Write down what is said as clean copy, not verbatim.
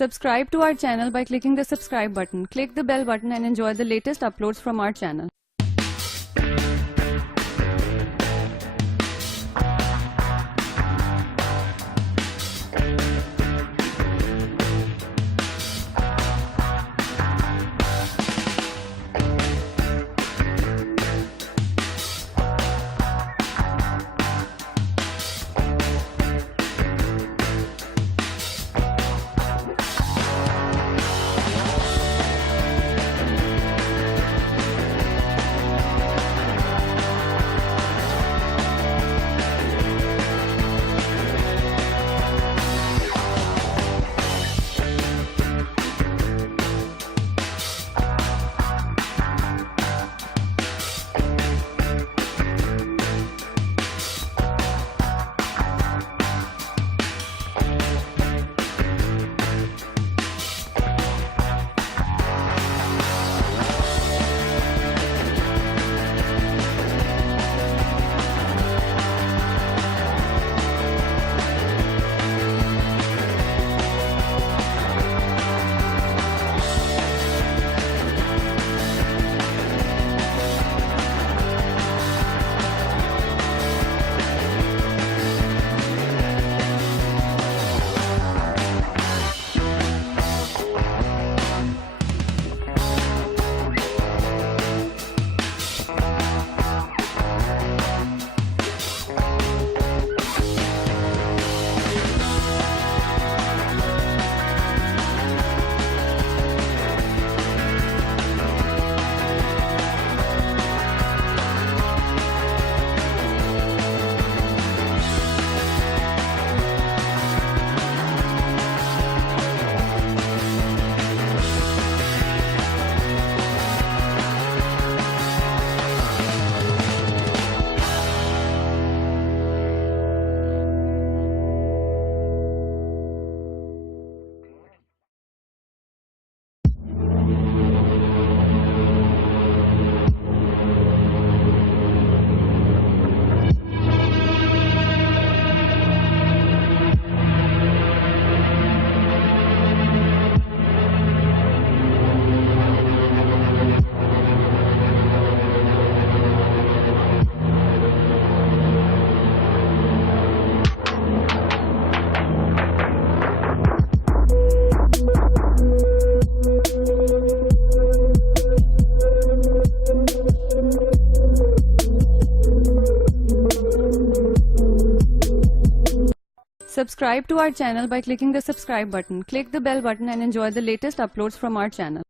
Subscribe to our channel by clicking the subscribe button. Click the bell button and enjoy the latest uploads from our channel. Subscribe to our channel by clicking the subscribe button. Click the bell button and enjoy the latest uploads from our channel.